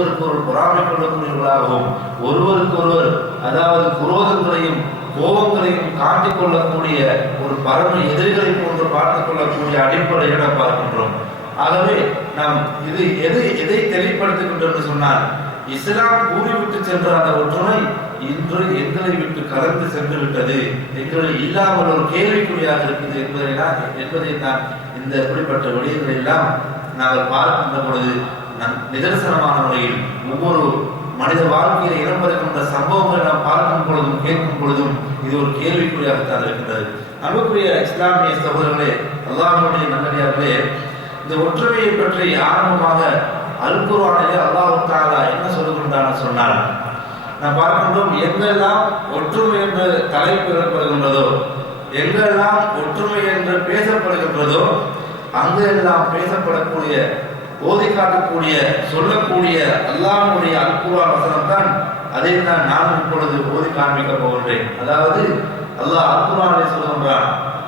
ஒருவருக்கு ஒரு பொறாமை கொள்ளக்கூடியவர்களாகவும் ஒருவருக்கு ஒருவர் அதாவது குரோதங்களையும் கோபங்களையும் காட்டிக் கொள்ளக்கூடிய ஒரு பரம எதிரிகளை போன்று பார்த்துக் கொள்ளக்கூடிய அடிப்படையை நாம் பார்க்கின்றோம். ஆகவே நாம் இது எது எதை தெளிவுபடுத்துகின்றோம் என்று சொன்னால் இஸ்லாம் கூறிவிட்டு சென்ற அந்த ஒற்றுமை இன்று எங்களை விட்டு கலந்து சென்று விட்டது. எங்களை இல்லாமல் ஒரு கேள்விக்குறியாக இருக்குது என்பதை நான் என்பதை நான் இந்த இப்படிப்பட்ட விடயங்களை எல்லாம் நாங்கள் பார்க்கின்ற பொழுது நிதர்சனமான முறையில் ஒவ்வொரு மனித வாழ்க்கையில் இடம்பெறுகின்ற சம்பவங்களை நாம் பார்க்கும் பொழுதும் கேட்கும் பொழுதும் இது ஒரு கேள்விக்குறியாகத்தான் இருக்கின்றது. அன்புக்குரிய இஸ்லாமிய சகோதரர்களே அல்லாஹனுடைய நல்லடியார்களே இந்த ஒற்றுமையை பற்றி ஆரம்பமாக அல் அல்லாஹு அல்லாஹ் தாலா என்ன சொல்லுகின்றான்னு சொன்னார் நாம் பார்க்கின்றோம் எங்கெல்லாம் ஒற்றுமை என்று தலைப்பு ஏற்படுகின்றதோ எங்கெல்லாம் ஒற்றுமை என்று பேசப்படுகின்றதோ அங்கெல்லாம் பேசப்படக்கூடிய ஓதி காட்டக்கூடிய சொல்லக்கூடிய அல்லாஹ்வுடைய அல்குரா வசனம் தான் அதை தான் நான் இப்பொழுது ஓதி காண்பிக்க போகின்றேன். அதாவது அல்லாஹ் அல்குரானை சொல்கின்றான்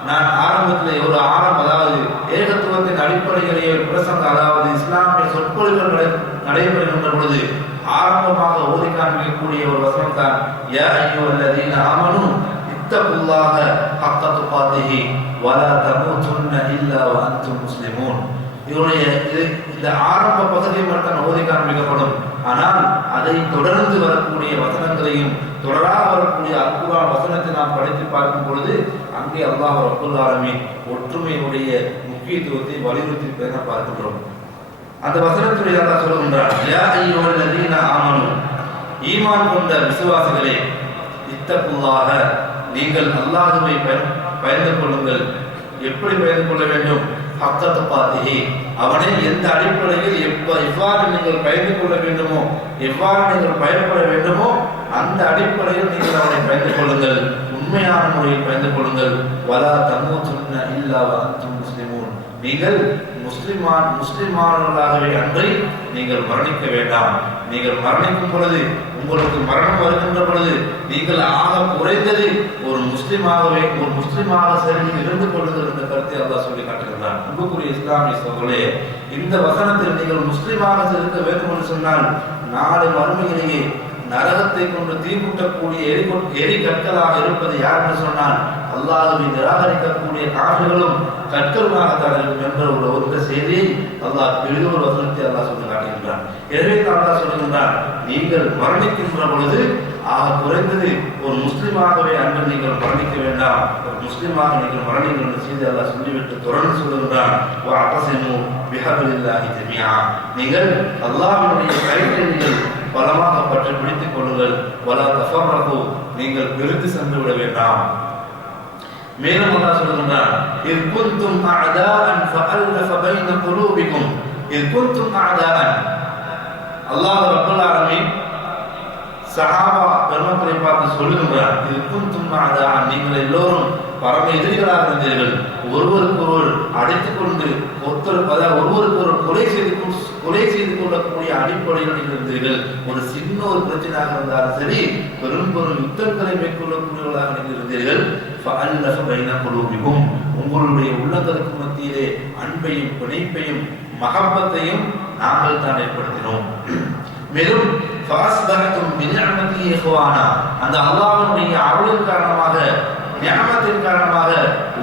நான் ஆரம்பத்தில் ஒரு ஆரம்பம் அதாவது ஏகத்துவத்தின் அடிப்படையிலேயே பிரசங்க அதாவது இஸ்லாமிய சொற்பொழிவுகள் நடைபெறுகின்ற பொழுது ஆரம்பமாக ஓதி காண்பிக்கக்கூடிய ஒரு வசனம் தான் யா ஐயுவல்லதீன ஆமனும் இத்தகுல்லாஹ ஹக்க துகாத்திஹி வலா தமூதுன்ன இல்லா வ அன்தும் முஸ்லிமூன். இவருடைய இது இந்த ஆரம்ப பகுதியை மட்டும் ஓதி காண்பிக்கப்படும் ஆனால் அதை தொடர்ந்து வரக்கூடிய வசனங்களையும் தொடராக வரக்கூடிய அற்புதா வசனத்தை நாம் படித்து பார்க்கும் பொழுது அங்கே அல்லாஹ் அப்துல் ஆலமின் ஒற்றுமையினுடைய முக்கியத்துவத்தை வலியுறுத்தி பேச பார்க்கின்றோம். அந்த வசனத்துடைய அல்லா சொல்கின்றார் யா அய்யுஹல்லதீன ஆமனு ஈமான் கொண்ட விசுவாசிகளே இத்தப்புல்லாக நீங்கள் அல்லாஹுவை பயன் பயந்து கொள்ளுங்கள். எப்படி பயந்து கொள்ள வேண்டும்? ஹக்கத்து பாத்திஹி அவனை எந்த அடிப்படையில் எப்ப எவ்வாறு நீங்கள் பயந்து கொள்ள வேண்டுமோ எவ்வாறு நீங்கள் பயன்பட வேண்டுமோ அந்த அடிப்படையில் நீங்கள் அவனை பயந்து கொள்ளுங்கள். உண்மையான முறையில் பயந்து கொள்ளுங்கள். வலா தம்மு சொன்ன இல்லா அந்தும் நீங்கள் முஸ்லிமான் முஸ்லிமானவர்களாகவே அன்றி நீங்கள் மரணிக்க வேண்டாம். நீங்கள் மரணிக்கும் பொழுது உங்களுக்கு மரணம் வருகின்ற பொழுது நீங்கள் ஆக குறைந்தது ஒரு முஸ்லிமாகவே ஒரு முஸ்லிமாக சரி இருந்து கொள்ளுதல் என்ற கருத்தை அல்லா சொல்லி காட்டுகின்றான். அன்புக்குரிய இஸ்லாமிய சோழர்களே இந்த வசனத்தில் நீங்கள் முஸ்லிமாக இருக்க வேண்டும் என்று சொன்னால் நாளை மறுமையிலேயே நரகத்தை கொண்டு தீமூட்டக்கூடிய எரி எரி கற்களாக இருப்பது யார் என்று சொன்னால் அல்லாஹுவை நிராகரிக்கக்கூடிய காற்றுகளும் கற்களுமாகத்தான் இருக்கும் என்ற ஒரு ஒரு செய்தியை அல்லாஹ் பெரிய ஒரு வசனத்தை அல்லாஹ் சொல்லி காட்டுகின்றான். எனவே தாண்டா அல்லாஹ் சொல்லுகின்றான் நீங்கள் மரணிக்கின்ற பொழுது ஆக குறைந்தது ஒரு முஸ்லீமாகவே அன்று நீங்கள் மரணிக்க வேண்டாம். ஒரு முஸ்லீமாக நீங்கள் மரணிங்கள் என்ற செய்தி அல்லாஹ் சொல்லிவிட்டு தொடர்ந்து சொல்லுகின்றான் வா அபசிமு பிஹபில்லாஹி நீங்கள் அல்லாஹ்வினுடைய கயிற்றை நீங்கள் பலமாக பற்றி பிடித்துக் கொள்ளுங்கள். பல தஃபர்ரகு நீங்கள் பிரித்து சென்று விட வேண்டாம். மேலும் அல்லாஹ் சொல்கின்றான் இத் குந்தும் அஅதாஅன் ஃபஅல்லஃப பைன குலூபிக்கும் இத் குந்தும் அஅதாஅன். அல்லாஹ் ரப்பல் ஆலமீன் சஹாபா பெருமக்களை பார்த்து சொல்லுகின்றார் இது குந்தும் அஅதாஅன். நீங்கள் எல்லோரும் பரம எதிரிகளாக இருந்தீர்கள். ஒருவருக்கு ஒருவர் அடைத்துக் கொண்டு ஒருத்தர் அதாவது ஒருவருக்கு ஒருவர் கொலை செய்து கொலை செய்து கொள்ளக்கூடிய அடிப்படையில் இருந்தீர்கள் ஒரு சின்ன ஒரு பிரச்சனையாக இருந்தாலும் சரி பெரும் பெரும் யுத்தங்களை மேற்கொள்ளக்கூடியவர்களாக நீங்கள் இருந்தீர்கள் உங்களுடைய உள்ளங்களுக்கு மத்தியிலே அன்பையும் பிணைப்பையும் மகப்பத்தையும் நாங்கள் தான் ஏற்படுத்தினோம். மேலும் அந்த அல்லாவினுடைய அருளின் காரணமாக ஞானத்தின் காரணமாக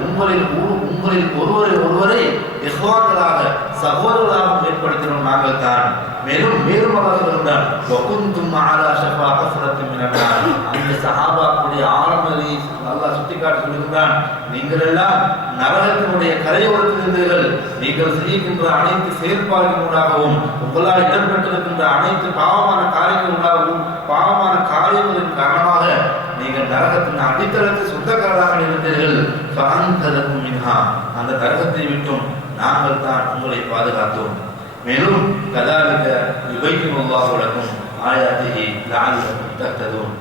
உங்களில் உங்களில் ஒருவரை ஒருவரை எஹ்வாக்களாக சகோதரர்களாக ஏற்படுத்தினோம் நாங்கள் தான். மேலும் மேலும் அல்லாஹ் சொல்கிறார் வகுந்தும் அலா ஷஃபா ஹஸ்ரத்தின் மினன் நார்." அந்த சஹாபாக்களுடைய ஆரம்பத்தை அல்லாஹ் சுட்டிக்காட்டி சொல்லியிருந்தான் நீங்கள் எல்லாம் நரகத்தினுடைய கரையோரத்தில் இருந்தீர்கள். நீங்கள் செய்கின்ற அனைத்து செயற்பாடுகளுடாகவும் உங்களால் இடம்பெற்றிருக்கின்ற அனைத்து பாவமான காரியங்களூடாகவும் பாவமான காரியங்களின் காரணமாக நீங்கள் நரகத்தின் அடித்தளத்தில் சொந்தக்காரராக இருந்தீர்கள். அந்த நரகத்தை விட்டும் நாங்கள் தான் உங்களை பாதுகாத்தோம். மேலும் கதாலிக யுபைக்கும் அல்லாஹுலக்கும் ஆயாத்திஹி லஅல்லக்கும் தஹ்ததூன்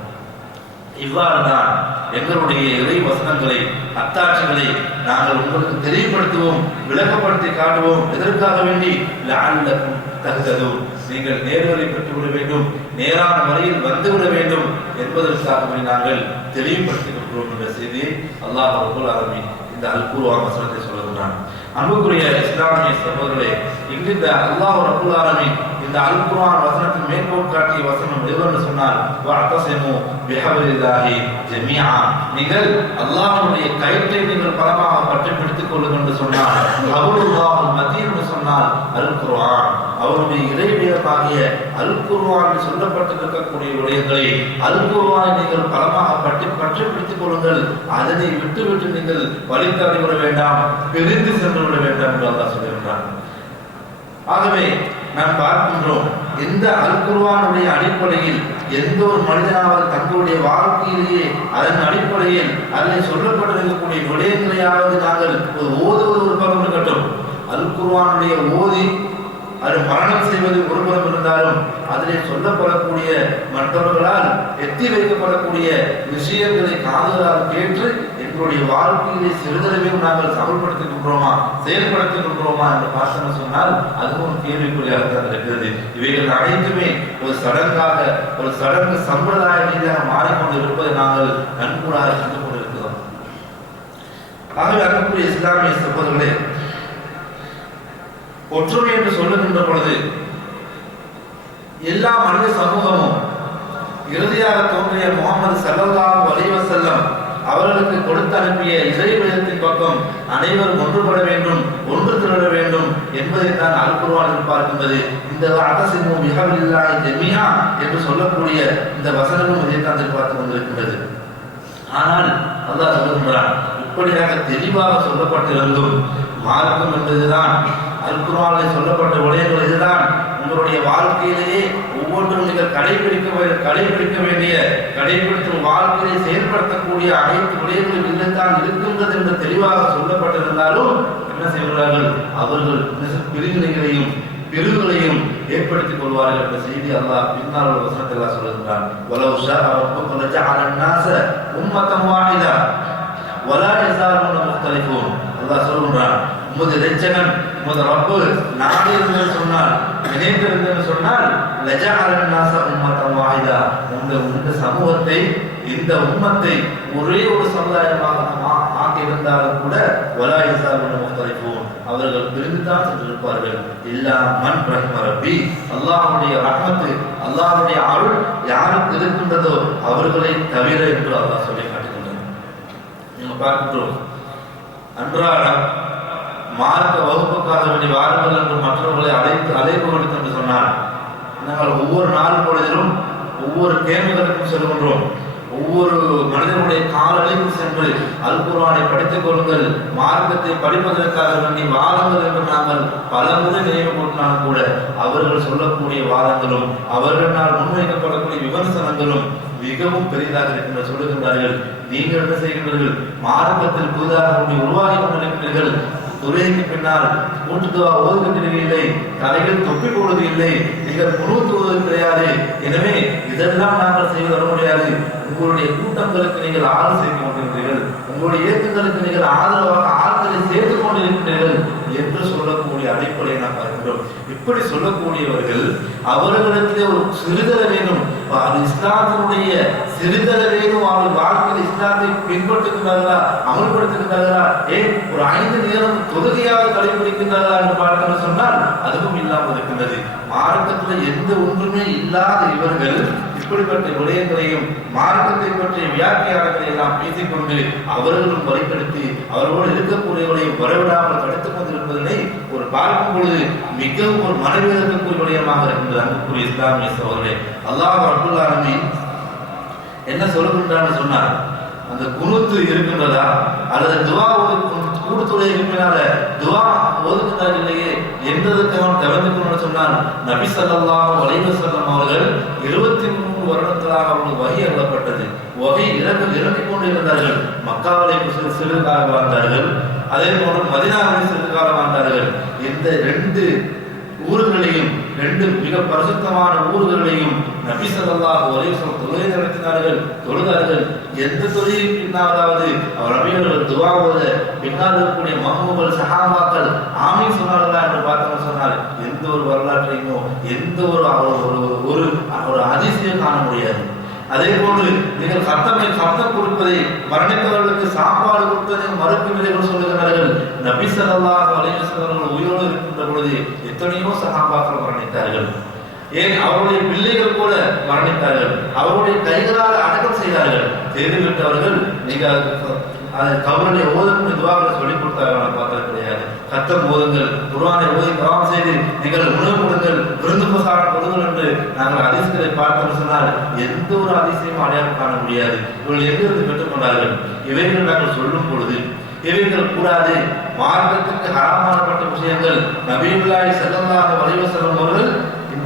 இவ்வாறு தான் எங்களுடைய இறை வசனங்களை அத்தாட்சிகளை நாங்கள் உங்களுக்கு தெளிவுபடுத்துவோம் விளக்கப்படுத்தி காட்டுவோம். எதற்காக வேண்டி? லஅல்லக்கும் தஹ்ததூன் நீங்கள் நேர்வழி பெற்றுவிட வேண்டும். நேரான முறையில் வந்துவிட வேண்டும். என்பதற்காகவே நாங்கள் தெளிவுபடுத்திக் என்ற செய்தியை அல்லாஹ் ரபுல் இந்த அல் குர்ஆன் வசனத்தை சொல்லுகிறான். அன்புக்குரிய இஸ்லாமிய சகோதரர்களே இங்கு இந்த அல்லாஹ் ரபுல் இந்த அல் குர்ஆன் மேற்கோள் காட்டிய வசனம் எதுவென்று சொன்னால் வஅத்தஸிமு பிஹப்லில்லாஹி ஜமீஆ. நீங்கள் அல்லாஹ்வுடைய கயிற்றை நீங்கள் பலமாக பற்றி பிடித்துக் கொள்ளுங்கள் என்று சொன்னால் ஹபுலுல்லாஹ் மதீன் என்று சொன்னால் அல் குர்ஆன் அவருடைய இறைவேதமாகிய அல் குர்ஆனில் சொல்லப்பட்டிருக்கக்கூடிய விடயங்களை அல் நீங்கள் பலமாக பற்றி பற்றி பிடித்துக் கொள்ளுங்கள். அதனை விட்டுவிட்டு நீங்கள் வழித்தவறி விட வேண்டாம் பிரிந்து சென்று விட வேண்டாம் என்று அல்லாஹ் சொல்லியிருக்கிறான். ஆகவே நாம் பார்க்கின்றோம் எந்த அல்குருவானுடைய அடிப்படையில் எந்த ஒரு மனிதனாவது தங்களுடைய வாழ்க்கையிலேயே அதன் அடிப்படையில் அதில் சொல்லப்பட்டிருக்கக்கூடிய விடயங்களையாவது நாங்கள் ஒரு ஓதுவது ஒரு பக்கம் இருக்கட்டும். அல்குருவானுடைய ஓதி அது மரணம் செய்வது ஒரு புறம் இருந்தாலும் அதிலே சொல்லப்படக்கூடிய மற்றவர்களால் எத்தி வைக்கப்படக்கூடிய விஷயங்களை காதலால் கேட்டு எங்களுடைய வாழ்க்கையிலே சிறுதளவில் நாங்கள் சமல்படுத்துகின்றோமா செயல்படுத்துகின்றோமா என்று பார்த்தோம்னு சொன்னால் அதுவும் கேள்விக்குறியாக தான் இருக்கிறது. இவைகள் அனைத்துமே ஒரு சடங்காக ஒரு சடங்கு சம்பிரதாய ரீதியாக மாறிக்கொண்டு இருப்பதை நாங்கள் நன்கூடாக சென்று கொண்டிருக்கிறோம். ஆகவே அன்புக்குரிய இஸ்லாமிய சகோதரர்களே ஒற்றுமை என்று சொல்லுகின்ற பொழுது எல்லா மனித சமூகமும் இறுதியாக தோன்றிய முகமது சல்லல்லாஹு அலைஹி செல்லம் அவர்களுக்கு கொடுத்து அனுப்பிய இறைவேதத்தின் பக்கம் அனைவரும் ஒன்றுபட வேண்டும் ஒன்று திரள வேண்டும் என்பதை தான் அல் குர்ஆனில் இந்த அகசிமு மிகவில்லாஹி ஜெமியா என்று சொல்லக்கூடிய இந்த வசனமும் இதைத்தான் எதிர்பார்த்து கொண்டிருக்கின்றது. ஆனால் அல்லாஹ் சொல்லுகின்றான் இப்படியாக தெளிவாக சொல்லப்பட்டிருந்தும் மார்க்கம் என்பதுதான் திருக்குறானில் சொல்லப்பட்ட விடயங்கள் இதுதான். உங்களுடைய வாழ்க்கையிலேயே ஒவ்வொன்றும் நீங்கள் கடைபிடிக்க கடைபிடிக்க வேண்டிய கடைபிடித்தும் வாழ்க்கையை செயல்படுத்தக்கூடிய அனைத்து விடயங்களும் இல்லைத்தான் இருக்கின்றது என்று தெளிவாக சொல்லப்பட்டிருந்தாலும் என்ன செய்கிறார்கள்? அவர்கள் பிரிவினைகளையும் பிரிவுகளையும் ஏற்படுத்திக் கொள்வார்கள் என்ற செய்தி அல்லாஹ் பின்னால் உள்ள வசனத்தில் சொல்லுகிறான் உலவு ஷா அவருக்கும் அலன்னாச உம்மத்தம் வாணிதா வலா எசாரும் முத்தலிப்போம் அல்லாஹ் சொல்லுகிறான் உமது இறைச்சகன் உமது ரப்பு நாடு இருந்தேன்னு சொன்னால் நினைத்திருந்தேன்னு சொன்னால் லஜஅலன் நாச உம்மதன் வாஹிதா. இந்த இந்த சமூகத்தை இந்த உம்மத்தை ஒரே ஒரு சமுதாயமாக ஆக்கியிருந்தாலும் கூட வலா யஸாலுன முக்தலிஃபூன். அவர்கள் பிரிந்துதான் சென்றிருப்பார்கள். இல்லா மன் ரஹ்ம ரப்பி. அல்லாஹ்வுடைய ரஹ்மத்து அல்லாஹ்வுடைய அருள் யாருக்கு இருக்கின்றதோ அவர்களை தவிர என்று அல்லாஹ் சொல்லி காட்டுகின்றனர் நீங்க பார்க்கின்றோம். அன்றாடம் மார்க்க வகுப்புக்காக வாருங்கள் என்று மற்றவர்களை அழைத்து அழைப்பு விடுத்து என்று சொன்னார். நாங்கள் ஒவ்வொரு நாள் பொழுதிலும் ஒவ்வொரு கேள்விகளுக்கும் செல்கின்றோம். ஒவ்வொரு மனிதனுடைய காலடிக்கும் சென்று அல் குர்ஆனை படித்துக் கொள்ளுங்கள் மார்க்கத்தை படிப்பதற்காக வேண்டி வாதங்கள் என்று நாங்கள் பல முறை நினைவுபடுத்தினாலும் கூட அவர்கள் சொல்லக்கூடிய வாதங்களும் அவர்களால் முன்வைக்கப்படக்கூடிய விமர்சனங்களும் மிகவும் பெரிதாக இருக்கின்ற சொல்லுகின்றார்கள் நீங்கள் என்ன செய்கின்றீர்கள்? மார்க்கத்தில் புதிதாக உருவாகி கொண்டிருக்கிறீர்கள். துறைக்கு பின்னால் கூட்டுத்துவா ஓதுகின்றீர்கள் இல்லை தலையில் தொப்பி போடுவது இல்லை நீங்கள் குழுத்துவது கிடையாது. எனவே இதெல்லாம் நாங்கள் செய்து வர முடியாது. உங்களுடைய கூட்டங்களுக்கு நீங்கள் ஆறு செய்து கொண்டிருக்கிறீர்கள். உங்களுடைய இயக்கங்களுக்கு நீங்கள் ஆதரவாக ஆட்களை சேர்த்து கொண்டிருக்கிறீர்கள். என்று சொல்லக்கூடிய அடிப்படையை நாம் பார்க்கின்றோம். இப்படி சொல்லக்கூடியவர்கள் அவர்களிடத்திலே ஒரு சிறுதளவேனும் அது இஸ்லாத்தினுடைய சிறிதள வேணும். அவர்கள் வாழ்க்கையில் இஸ்லாத்தை பின்பற்றுகின்றார்களா? அமல்படுத்துகின்றார்களா? ஏன்? ஒரு ஐந்து நேரம் தொகுதியாக கடைபிடிக்கின்றார்களா என்று பார்க்கணும் சொன்னால் அதுவும் இல்லாமல் இருக்கின்றது. மார்க்கத்தில் எந்த ஒன்றுமே இல்லாத இவர்கள் இப்படிப்பட்ட விடயங்களையும் மார்க்கத்தை பற்றிய வியாக்கியானங்களை எல்லாம் பேசிக்கொண்டு அவர்களும் வழிபடுத்தி அவர்களோடு இருக்கக்கூடியவர்களையும் வரவிடாமல் தடுத்துக் கொண்டிருப்பதனை ஒரு பார்க்கும் பொழுது மிகவும் ஒரு மனவேதத்துக்குரிய விடயமாக இருக்கின்றது அன்புக்குரிய இஸ்லாமிய சோதனை அல்லாஹ் அப்துல் என்ன சொல்லுகின்றான்னு சொன்னார் அந்த குருத்து இருக்கின்றதா? அல்லது துவா கூடுத்துறை இருப்பினால துவா ஓதுகின்றார் இல்லையே? என்றதுக்கு அவன் கவனிக்கணும்னு சொன்னான் நபி சல்லாஹ் வலைவசல்லம் அவர்கள் இருபத்தி மூணு வருடங்களாக அவர்களுக்கு வகை அருளப்பட்டது வகை இறந்து இறங்கிக் கொண்டு இருந்தார்கள் மக்காவிலே சிறு சிறு காலம் வாழ்ந்தார்கள் அதே போன்று மதினாவிலே சிறு காலம் வாழ்ந்தார்கள் இந்த ரெண்டு ஊர்களையும் ரெண்டு மிக பரிசுத்தமான ஊர்களையும் நபி ஸல்லல்லாஹு அலைஹி வஸல்லம் தொழுகை நடத்தினார்கள் தொழுதார்கள். எந்த தொழிலின் பின்னாலாவது அவர் நபியவர்கள் துவா ஓத பின்னால் இருக்கக்கூடிய மஹ்மூகள் சகாபாக்கள் ஆமை சொன்னார்களா என்று பார்த்தோம் சொன்னால் எந்த ஒரு வரலாற்றையுமோ எந்த ஒரு ஒரு ஒரு ஒரு அதிசயம் காண முடியாது. அதே போன்று நீங்கள் சத்தமை சத்தம் கொடுப்பதை மரணித்தவர்களுக்கு சாப்பாடு கொடுப்பதை மறுக்கிறீர்கள் சொல்லுகிறார்கள். நபி ஸல்லல்லாஹு அலைஹி வஸல்லம் உயிரோடு இருக்கின்ற பொழுது எத்தனையோ சகாபாக்கள் மரணித்தார்கள். ஏன்? அவருடைய பிள்ளைகள் கூட மரணித்தார்கள். அவருடைய கைகளால் அடக்கம் செய்தார்கள். செய்துவிட்டவர்கள் நீங்கள் அது கவலை ஓதக்கூடிய துவாக்களை சொல்லிக் கொடுத்தார்கள். நான் பார்த்தது கிடையாது. கத்தம் ஓதுங்கள். குர்ஆனை ஓதி தவாம் செய்து நீங்கள் உணவு கொடுங்கள். விருந்து பிரசாரம் கொடுங்கள் என்று நாங்கள் அதிசயத்தை பார்த்தோம் சொன்னால் எந்த ஒரு அதிசயமும் அடையாளம் காண முடியாது. இவர்கள் எங்கிருந்து பெற்றுக்கொண்டார்கள் இவைகள் நாங்கள் சொல்லும் பொழுது இவைகள் கூடாது. மார்க்கத்துக்கு ஹராமானப்பட்ட விஷயங்கள். நபீபுல்லாய் செல்லல்லாத வலிவசனம் அவர்கள்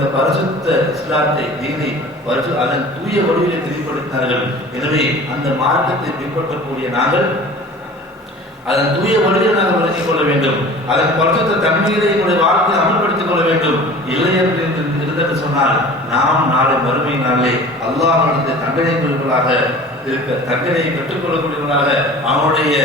இந்த பரிசுத்த இஸ்லாத்தை தீனை பரிசு அதன் தூய வடிவிலே தெளிவுபடுத்தினார்கள் எனவே அந்த மார்க்கத்தை பின்பற்றக்கூடிய நாங்கள் அதன் தூய வழியில் நாங்கள் விளங்கிக் கொள்ள வேண்டும். அதன் பரிசுத்த தன்மையிலே எங்களுடைய வாழ்க்கையை அமல்படுத்திக் கொள்ள வேண்டும். இல்லை என்று இருந்தென்று சொன்னால் நாம் நாளை மறுமை நாளே அல்லாஹ் தண்டனை கொள்வர்களாக இருக்க தண்டனையை பெற்றுக்கொள்ளக்கூடியவர்களாக அவனுடைய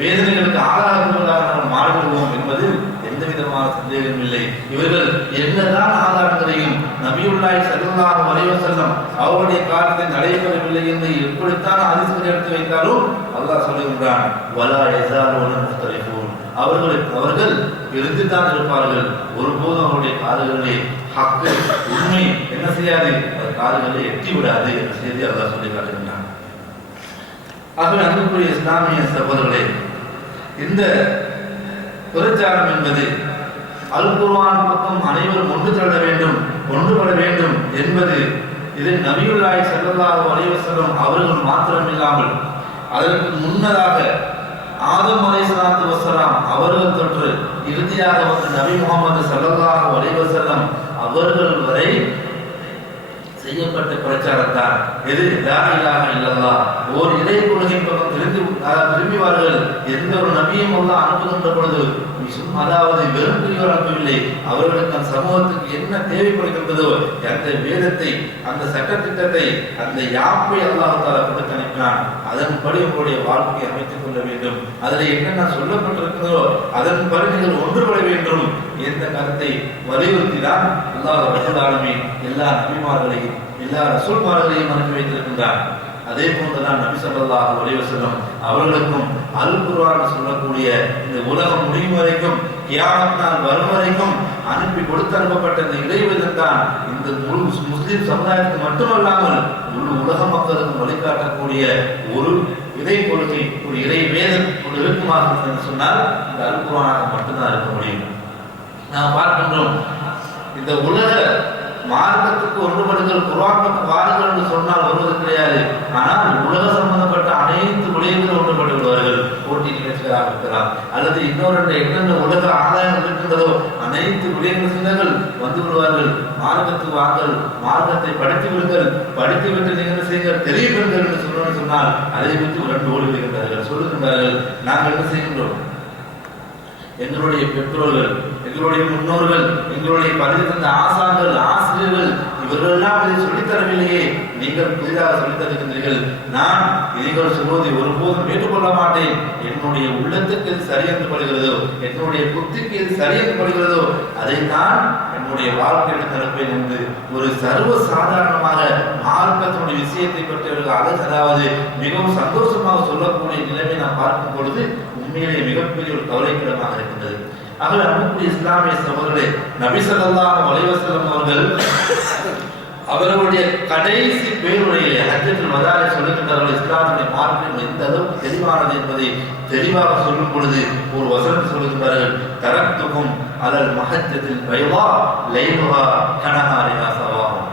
வேதனைகளுக்கு ஆதாரங்களாக நாம் மாறிவிடுவோம் என்பது எந்த விதமான சந்தேகம் இல்லை. இவர்கள் என்னதான் ஆதாரங்களையும் நபியுள்ளாய் செல்லாத வரைவ செல்லம் அவருடைய காலத்தை நடைபெறவில்லை என்று எப்படித்தான் அதிர்ச்சி எடுத்து வைத்தாலும் அல்லாஹ் சொல்லுகின்றான் வலா எசாரோன முத்தரைப்போம் அவர்கள் அவர்கள் இருந்துதான் இருப்பார்கள். ஒருபோதும் அவருடைய காதுகளிலே ஹக்கு உண்மை என்ன செய்யாது? அந்த காதுகளை எட்டி விடாது என்ற செய்தி அல்லாஹ் சொல்லி காட்டுகின்றான். ஆகவே அன்புக்குரிய இஸ்லாமிய சகோதரர்களே இந்த பிரச்சாரம் என்பது அல் பக்கம் அனைவரும் ஒன்று தள்ள வேண்டும் ஒன்றுபட வேண்டும் என்பது இது நபியுல்லாய் ஸல்லல்லாஹு வலிவசலம் அவர்கள் மாத்திரம் இல்லாமல் அதற்கு முன்னதாக ஆதம் வலேசராந்த வசலாம் அவர்கள் தொற்று இறுதியாக வந்து நபி முகமது சல்லல்லாஹ் வலிவசலம் அவர்கள் வரை செய்யப்பட்ட பிரச்சாரத்தால் எது? யாரும் இல்லாம இல்லல்லா. ஓர் இதய கொள்கை பக்கம் திரும்பி அதாவது திரும்பிவார்கள் எந்த ஒரு நபியும் அனுப்புகின்ற பொழுது அதாவது வெறும் பிரிவர் அனுப்பவில்லை அவர்களுக்கு அந்த சமூகத்துக்கு என்ன தேவைப்படுகின்றதோ அந்த வேதத்தை அந்த சட்டத்திட்டத்தை அந்த யாப்பை அல்லாஹால கொடுத்து அனுப்பினான். அதன்படி உங்களுடைய வாழ்க்கையை அமைத்துக் கொள்ள வேண்டும். அதில் என்னென்ன சொல்லப்பட்டிருக்கிறதோ அதன்படி நீங்கள் ஒன்றுபட வேண்டும். என்ற கருத்தை வலியுறுத்தி தான் அல்லாஹ் எல்லா நபிமார்களையும் எல்லா ரசூல்மார்களையும் அனுப்பி வைத்திருக்கின்றார். அதே போன்றுதான் நபி சல்லாஹ் அலைஹி அவர்களுக்கும் அல் குர்ஆன் சொல்லக்கூடிய இந்த உலகம் முடியும் வரைக்கும் கியாமத்தான் வரும் வரைக்கும் அனுப்பி கொடுத்து அனுப்பப்பட்ட இந்த இறைவேதம் தான் இந்த முழு முஸ்லிம் சமுதாயத்துக்கு மட்டுமல்லாமல் முழு உலக மக்களுக்கும் வழிகாட்டக்கூடிய ஒரு இறை கொள்கை ஒரு இறை வேதம் ஒரு இருக்குமாக என்று சொன்னால் இந்த அல் மட்டும்தான் இருக்க முடியும். நாம் பார்க்கின்றோம் இந்த உலக மார்க்கத்துக்கு ஒன்றுபடுங்கள் குர்ஆன் வாருங்கள் என்று சொன்னால் வருவது கிடையாது. ஆனால் உலக சம்பந்தப்பட்ட அனைத்து விடயங்களும் ஒன்றுபட்டு விடுவார்கள் போட்டி நிகழ்ச்சிகளாக இருக்கலாம். அல்லது இன்னொரு என்னென்ன உலக ஆதாயம் இருக்கின்றதோ அனைத்து விடயங்கள் சின்னங்கள் வந்து விடுவார்கள். மார்க்கத்துக்கு வாங்கள் மார்க்கத்தை படித்து விடுங்கள் படித்து விட்டு நீங்கள் என்ன செய்யுங்கள் தெரியப்படுங்கள் என்று சொல்லணும்னு சொன்னால் அதை பற்றி உரண்டு ஓடி விடுகின்றார்கள் சொல்லுகின்றார்கள் நாங்கள் என்ன செய்கின்றோம்? எங்களுடைய பெற்றோர்கள் எங்களுடைய முன்னோர்கள் எங்களுடைய பதிவு தந்த ஆசான்கள் ஆசிரியர்கள் இவர்களெல்லாம் இதை சொல்லித் தரவில்லையே. நீங்கள் புதிதாக சொல்லித்தருகின்றீர்கள் நான் நீங்கள் சொல்வதை ஒருபோதும் ஏற்றுக்கொள்ள மாட்டேன். என்னுடைய உள்ளத்துக்கு இது சரி படுகிறதோ என்னுடைய புத்திக்கு இது சரி படுகிறதோ அதை நான் என்னுடைய வாழ்க்கையில் தரப்பேன் என்று ஒரு சர்வ சாதாரணமாக மார்க்கத்தினுடைய விஷயத்தை பற்றியவர்கள் அதை அதாவது மிகவும் சந்தோஷமாக சொல்லக்கூடிய நிலைமை நான் பார்க்கும் பொழுது உண்மையிலே மிகப்பெரிய ஒரு கவலைக்கிடமாக இருக்கின்றது. ஆகவே அன்புக்குரிய இஸ்லாமிய சகோதரே நபி வலைவசலம் அவர்கள் அவர்களுடைய கடைசி பேருடைய ஹஜ்ஜத்துல் வதாலை சொல்லுகின்றார்கள் இஸ்லாமிய மார்க்கம் எந்த அளவுக்கு தெளிவானது என்பதை தெளிவாக சொல்லும் பொழுது ஒரு வசனம் சொல்லுகின்றார்கள் தரத்துக்கும் அலல் மகத்தத்தில் பைவா லைவா கனஹாரிஹா சவாஹும்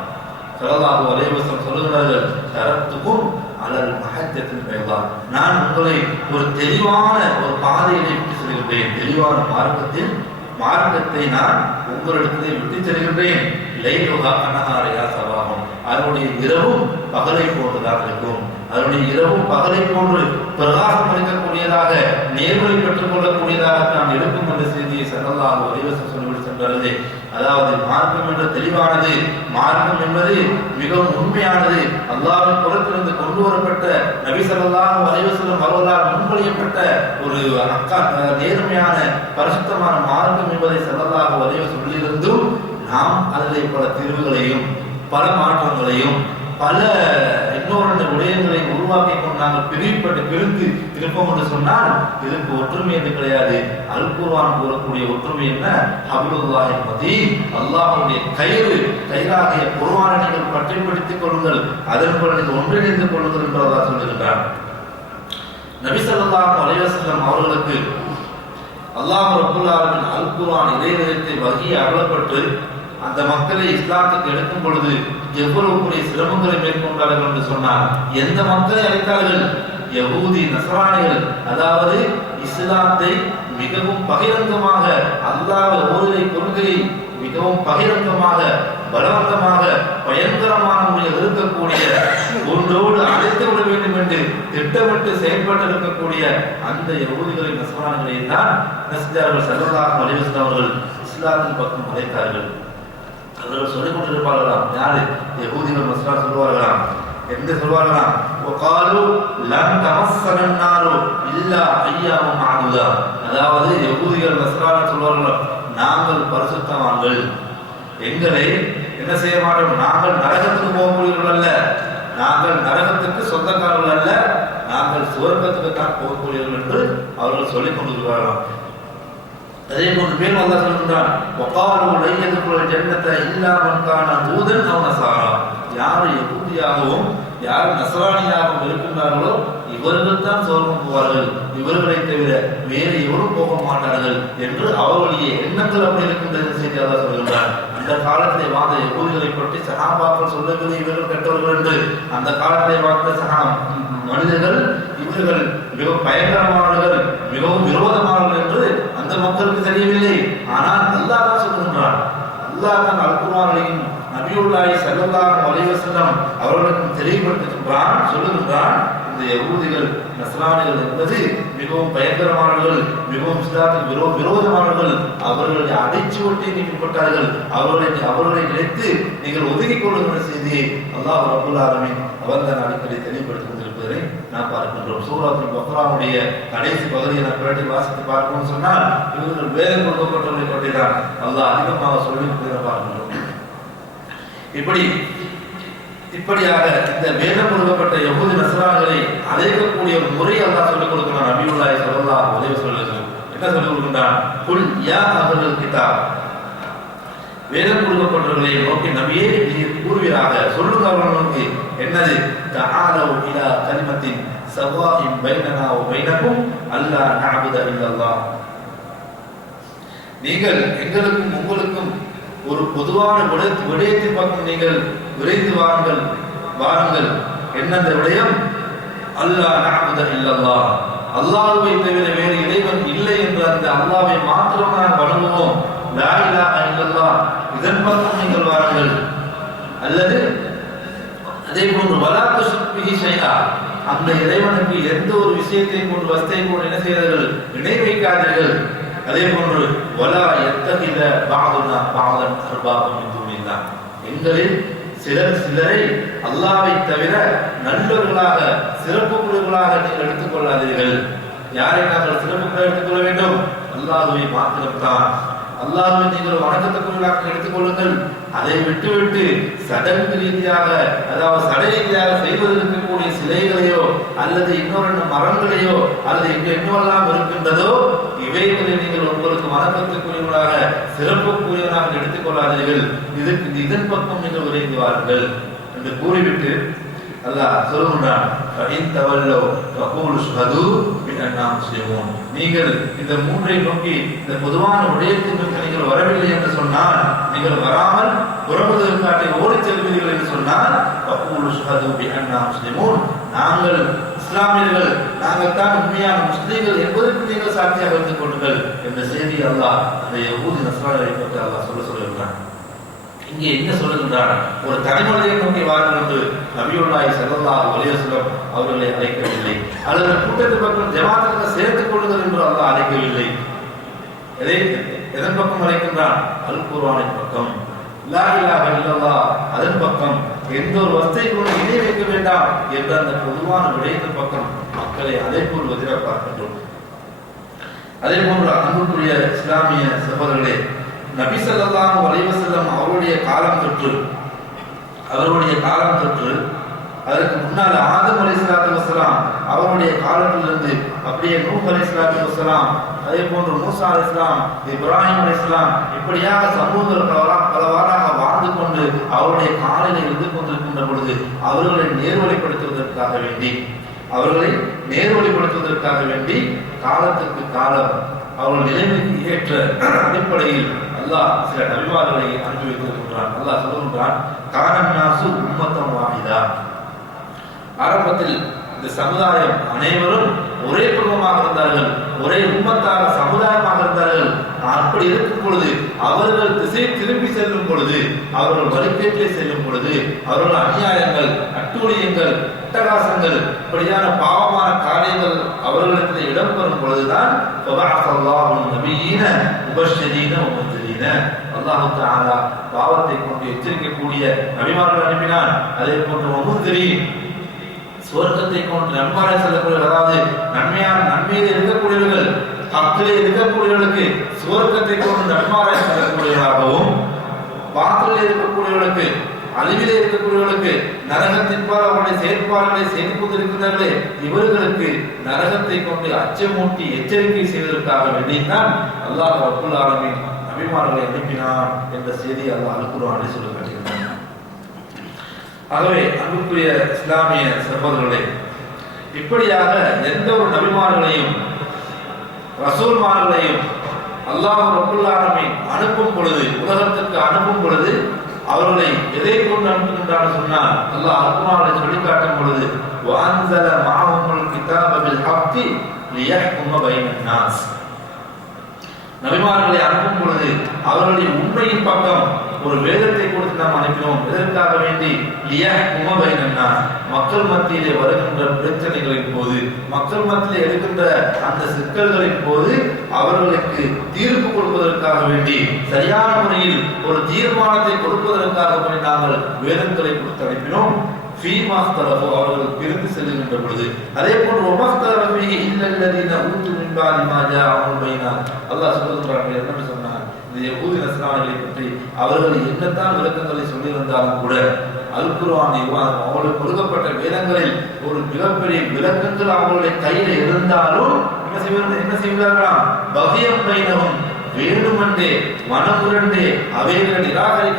ஸல்லல்லாஹு வலைவசம் சொல்லுகிறார்கள் தரத்துக்கும் அலல் மஹஜத்தில் பைவா நான் உங்களை ஒரு தெளிவான ஒரு பாதையிலே விட்டு செல்கின்றேன் தெளிவான மார்க்கத்தில் மார்க்கத்தை நான் உங்களிடத்திலே விட்டு செல்கின்றேன் லைலோகா கனஹாரையா சவாகம் அதனுடைய இரவும் பகலை போன்றதாக இருக்கும். அதனுடைய இரவும் பகலை போன்று பிரகாசம் அளிக்கக்கூடியதாக நேர்வழி பெற்றுக் கொள்ளக்கூடியதாக நான் இருக்கும் என்ற செய்தியை சல்லல்லாஹு அலைஹி சொல்லிவிட்டு வருது. அதாவது மார்க்கம் என்ற தெளிவானது மார்க்கம் என்பது மிகவும் உண்மையானது. அல்லாவின் புறத்திலிருந்து கொண்டு வரப்பட்ட நபி ஸல்லல்லாஹு அலைஹி முன்மொழியப்பட்ட ஒரு அக்கா நேர்மையான பரிசுத்தமான மார்க்கம் என்பதை ஸல்லல்லாஹு அலைஹி சொல்லியிருந்தும் நாம் அதில் பல தீர்வுகளையும் பல மாற்றங்களையும் பல இன்னொரு விடயங்களை உருவாக்கி கொண்டு நாங்கள் பிரிவுபட்டு பிரிந்து இருப்போம் என்று சொன்னால் இதுக்கு ஒற்றுமை என்று கிடையாது. அல் குர்வான் கூறக்கூடிய ஒற்றுமை என்ன? ஹபுலுல்லாஹி மதி அல்லாஹுடைய கயிறு கயிறாகிய குர்ஆனை நீங்கள் பற்றிப்படுத்திக் பிடித்துக் கொள்ளுங்கள். அதன் நீங்கள் ஒன்றிணைந்து கொள்ளுங்கள் என்று சொல்லியிருக்கிறார் சொல்லுகின்றான் நபி அவர்களுக்கு அல்லாஹ் ரப்பல் ஆலமீன் அல் குர்ஆன் இறைவனத்தை வகி அகலப்பட்டு அந்த மக்களை இஸ்லாத்துக்கு எடுக்கும் பொழுது எவ்வளவு பெரிய சிரமங்களை மேற்கொண்டார்கள் என்று சொன்னார் எந்த மக்களை அழைத்தார்கள்? யகூதி நசராணிகள் அதாவது இஸ்லாத்தை மிகவும் பகிரங்கமாக அல்லாத ஓரிரை கொள்கையை மிகவும் பகிரங்கமாக பலவந்தமாக பயங்கரமான முறையில் இருக்கக்கூடிய ஒன்றோடு அழைத்து விட வேண்டும் என்று திட்டமிட்டு செயல்பட்டு இருக்கக்கூடிய அந்த யகூதிகளின் நசராணிகளை தான் நசிஜார்கள் செல்லதாக அலிவசன் அவர்கள் இஸ்லாத்தின் பக்கம் அழைத்தார்கள். சொல்லிக் கொண்டிருப்பார்களாம் யாரு யகூதிகள் மஸ்ரா சொல்லுவார்களாம் என்று சொல்வார்களாம் وقالوا لن تمسنا النار الا اياما معدودا அதாவது யகூதிகள் மஸ்ரா சொல்வார்களாம் நாங்கள் பரிசுத்தவான்கள் எங்களை என்ன செய்ய மாட்டோம் நாங்கள் நரகத்துக்கு போகக்கூடியவர்கள் அல்ல நாங்கள் நரகத்துக்கு சொந்தக்காரர்கள் அல்ல நாங்கள் சுவர்க்கத்துக்கு தான் போகக்கூடியவர்கள் என்று அவர்கள் சொல்லிக் கொண்டிருக்கிறார்களாம் அதே போன்று மேலும் அல்லாஹ் சொல்கின்றான் வகாலு லை யதுகுல் ஜன்னத தூதன் மன் கான யார் யகூதியாகவும் யார் நசராணியாகவும் இருக்கின்றார்களோ இவர்கள் தான் சொர்க்கம் போவார்கள். இவர்களை தவிர வேறு எவரும் போக மாட்டார்கள் என்று அவர்களுடைய எண்ணங்கள் அப்படி இருக்கின்றது செய்தி அல்லா சொல்கின்றான் அந்த காலத்தை வாழ்ந்த யகூதிகளை பற்றி சகாபாக்கள் சொல்லவில்லை இவர்கள் கெட்டவர்கள் என்று. அந்த காலத்தை வாழ்ந்த சகா மனிதர்கள் இவர்கள் மிக பயங்கரமானவர்கள் மிகவும் விரோதமானவர்கள் என்று அந்த மக்களுக்கு தெரியவில்லை. ஆனால் அல்லா தான் சொல்கின்றான். அல்லா தான் அல்குமாரையும் நபியுல்லாஹி ஸல்லல்லாஹு அலைஹி அவர்களுக்கும் அவர்களுக்கு தெளிவுபடுத்துகின்றான் சொல்லுகின்றான் இந்த யகூதிகள் நஸ்லானிகள் என்பது மிகவும் பயங்கரமானவர்கள் மிகவும் இஸ்லாத்துக்கு விரோ விரோதமானவர்கள் அவர்களை அடைச்சு ஒட்டி நீக்கப்பட்டார்கள். அவர்களை அவர்களை நினைத்து நீங்கள் ஒதுங்கிக் கொள்ளுகிற செய்தியை அல்லாஹ் ரபுல் அவர் தான் அடிக்கடி தெளிவுபடுத்திக் கொண்டிருப்பதை நாம் பார்க்கின்றோம். சூராத்துல் பக்ராவுடைய கடைசி பகுதியை நாம் பிறட்டி வாசித்து பார்க்கணும்னு சொன்னால் இவர்கள் வேதம் கொடுக்கப்பட்டவர்களை பற்றி தான் அல்லாஹ் அதிகமாக சொல்லி பார்க்கின்றோம். இப்படி இப்படியாக இந்த வேதம் கொடுக்கப்பட்ட எவ்வளவு நசரான்களை அழைக்கக்கூடிய முறை அல்லாஹ் சொல்லிக் கொடுக்கிறான். நபியுல்லாஹி சொல்லலாம் உதவி சொல்லுங்கள் என்ன சொல்லிக் கொடுக்கின்றான்? குல் யா அவர்கள் கிதாப். வேதம் கொடுக்கப்பட்டவர்களை நோக்கி நபியே நீர் கூறுவீராக. சொல்லுங்க அவர்களுக்கு என்னது? தஆலவு இலா கலிமத்தின் சவாஇன் பைனனா வ பைனக்கும் அல்லா நஅபுத இல்லல்லாஹ் நீங்கள் எங்களுக்கும் உங்களுக்கும் ஒரு பொதுவான விட- விடயத்தின் பக்கம் நீங்கள் விரைந்து வாருங்கள். வாருங்கள். என்னெந்த விடயம்? அல்லாஹ் நஅபுத இல்லல்லாஹ் அல்லாஹ்வை தவிர வேறு இறைவன் இல்லை என்ற அந்த அல்லாஹ்வை மாத்திரம் நான் வணங்குவோம். லா இலாஹ இல்லல்லாஹ் இதன் நீங்கள் வாருங்கள். அல்லது அதே போன்று வலாத்து சுப்பிகி ஷைஆ. அந்த இறைவனுக்கு எந்த ஒரு விஷயத்தை கொண்டு வஸ்தை கொண்டு என்ன செய்தார்கள்? இணை வைக்காதீர்கள். அதே போன்று வலா எத்தகைய பாதுனா பாதன் அர்பாபம் என்று எங்களில் சிலர் சிலரை அல்லாவை தவிர நல்லவர்களாக சிறப்புக்குரியவர்களாக நீங்கள் எடுத்துக்கொள்ளாதீர்கள் யாரை நாங்கள் சிறப்புக்குள்ள எடுத்துக்கொள்ள வேண்டும்? அல்லாஹுவை மாத்திரம்தான். அல்லாஹ்வை நீங்கள் வணக்கத்துக்குள்ளாக எடுத்துக்கொள்ளுங்கள் அதை விட்டுவிட்டு சடங்கு ரீதியாக அதாவது சட ரீதியாக செய்வதற்கு சிலைகளையோ அல்லது இன்னொரு மரங்களையோ அல்லது இங்கு என்னவெல்லாம் இருக்கின்றதோ இவைகளை நீங்கள் உங்களுக்கு வணக்கத்துக்குரியவர்களாக சிறப்புக்குரியவராக எடுத்துக்கொள்ளாதீர்கள் இதுக்கு இதன் பக்கம் நீங்கள் விரைந்து வாருங்கள். என்று கூறிவிட்டு அல்லாஹ் சொல்லுகிறான் நீங்கள் இந்த மூன்றை நோக்கி இந்த பொதுவான விடயத்தை நோக்கி நீங்கள் வரவில்லை என்று சொன்னால் நீங்கள் வராமல் புறமுதல் ஓடி செல்வீர்கள் என்று சொன்னால் ஃபகூலு நாங்கள் இஸ்லாமியர்கள் நாங்கள் தான் உண்மையான முஸ்லீம்கள் என்பதற்கு நீங்கள் சாட்சியாக இருந்து கொள்ளுங்கள் என்ற செய்தி அல்லாஹ் அந்த ஊதி நஸ்ரானை பற்றி அல்லாஹ் சொல்ல சொல்லியிருக்கிறான் இங்கே என்ன சொல்லுகின்றார்? ஒரு தனிமனிதனை நோக்கி வாருங்கள் நபியுல்லாய் நபியுல்லாஹி ஸல்லல்லாஹு அவர்களை அழைக்கவில்லை. அல்லது கூட்டத்து பக்கம் ஜமாத்திற்கு சேர்த்துக் கொள்ளுதல் என்று அல்ல அழைக்கவில்லை. எதை? எதன் பக்கம் அழைக்கின்றான்? அல் குர்வானின் பக்கம். லா இலாஹ இல்லல்லாஹ் அதன் பக்கம். எந்த ஒரு வசதியை கொண்டு இணை வைக்க வேண்டாம் என்ற அந்த பொதுவான விடயத்தின் பக்கம் மக்களை அதை கூறுவதில் பார்க்கின்றோம். அதே போன்று அன்புக்குரிய இஸ்லாமிய சகோதரர்களே நபிசல்லாம் வலைவசல்லம் அவருடைய காலம் தொற்று. அவருடைய காலம் தொற்று. அதற்கு முன்னால் ஆதம் அலி சலாத்து வசலாம் அவருடைய காலத்திலிருந்து அப்படியே நூஹ் அலி சலாத்து வசலாம் அதே போன்று மூசா அலி இஸ்லாம் இப்ராஹிம் அலி இஸ்லாம் இப்படியாக சமூகங்கள் பலவாறாக வாழ்ந்து கொண்டு அவருடைய காலையில் இருந்து கொண்டிருக்கின்ற பொழுது அவர்களை நேர்வழிப்படுத்துவதற்காக வேண்டி அவர்களை நேர்வழிப்படுத்துவதற்காக வேண்டி காலத்துக்கு காலம் அவர்கள் நிலைமைக்கு ஏற்ற அடிப்படையில் அல்லாஹ் சில நல்வார்களை அனுப்பி வைத்திருக்கின்றான். அல்லாஹ் சொல்லுகின்றான் காரன்னாசு உம்மத்தம் வாங்கிதா ஆரம்பத்தில் இந்த சமுதாயம் அனைவரும் ஒரே குடும்பமாக இருந்தார்கள் ஒரே உம்மத்தாக சமுதாயமாக இருந்தார்கள். அப்படி இருக்கும் பொழுது அவர்கள் திசை திரும்பி செல்லும் பொழுது அவர்கள் வழிகேட்டிலே செல்லும் பொழுது அவர்கள் அநியாயங்கள் அட்டூழியங்கள் அட்டகாசங்கள் இப்படியான பாவமான காரியங்கள் அவர்களுக்கு இடம்பெறும் பொழுதுதான் நவீன உபர்ஷதீன உமது. அப்படிங்கிற அல்லாஹு பாவத்தை கொண்டு எச்சரிக்கக்கூடிய நபிமார்கள் அனுப்பினார். அதே போன்று தெரியும் சுவர்க்கத்தை கொண்டு நன்மாரை செல்லக்கூடிய அதாவது நன்மையான நன்மையில இருக்கக்கூடியவர்கள் தத்திலே இருக்கக்கூடியவர்களுக்கு சுவர்க்கத்தை கொண்டு நன்மாரை செல்லக்கூடியவராகவும் பாத்திரில் இருக்கக்கூடியவர்களுக்கு அழிவிலே இருக்கக்கூடியவர்களுக்கு நரகத்தின் பால் அவருடைய செயற்பாடுகளை செய்து கொண்டிருக்கிறார்களே இவர்களுக்கு நரகத்தை கொண்டு அச்சமூட்டி எச்சரிக்கை செய்வதற்காக வேண்டித்தான் அல்லாஹ் அப்துல் ஆலமின் நபிமார்களை அனுப்பினான் என்ற செய்தி அல்லாஹ் அல்குர்ஆனில் சொல்லி காட்டுகிறான் ஆகவே அன்புக்குரிய இஸ்லாமிய சகோதரர்களே இப்படியாக எந்த ஒரு நபிமார்களையும் ரசூல்மார்களையும் அல்லாஹ் ரப்புல் அனுப்பும் பொழுது உலகத்துக்கு அனுப்பும் பொழுது அவர்களை எதை கொண்டு அனுப்புகின்றார் சொன்னால் அல்லாஹ் அல்குர்ஆனை சொல்லி காட்டும் பொழுது வான்சல மாஹுமுல் கிதாப ஹப்தி ஹக்கி லியஹ்கும பைனன் நாஸ். நபிமார்களை அனுப்பும் பொழுது அவர்களுடைய உண்மையின் பக்கம் ஒரு வேதத்தை கொடுத்து நாம் அனுப்பினோம். எதற்காக வேண்டி? லியா உமபைனா மக்கள் மத்தியிலே வருகின்ற பிரச்சனைகளின் போது மக்கள் மத்தியிலே எடுக்கின்ற அந்த சிக்கல்களின் போது அவர்களுக்கு தீர்ப்பு கொடுப்பதற்காக வேண்டி சரியான முறையில் ஒரு தீர்மானத்தை கொடுப்பதற்காக வேண்டி நாங்கள் வேதங்களை கொடுத்து அனுப்பினோம். ஃபீமாஸ்தரஃபு அவர்கள் பிரிந்து செல்கின்ற பொழுது அதே போன்று ஒமஸ்தரஃபி இல்லல்லதீன ஊத்து மின் மாஜா அவன் பைனா அல்லாஹ் சொல்லுகிறாங்க என்ன சொன்னார் இந்த யகூதி நஸ்ரானிகளை பற்றி அவர்கள் என்னத்தான் விளக்கங்களை சொல்லியிருந்தாலும் கூட அல் இவ்வாறு அவர்களுக்கு கொடுக்கப்பட்ட வேதங்களில் ஒரு மிகப்பெரிய விளக்கங்கள் அவர்களுடைய கையில் இருந்தாலும் என்ன செய்வார்கள்? என்ன செய்வார்களாம்? பகியம் பைனவும் வேண்டுமென்றே மனமுரண்டே அவைகளை நிராகரி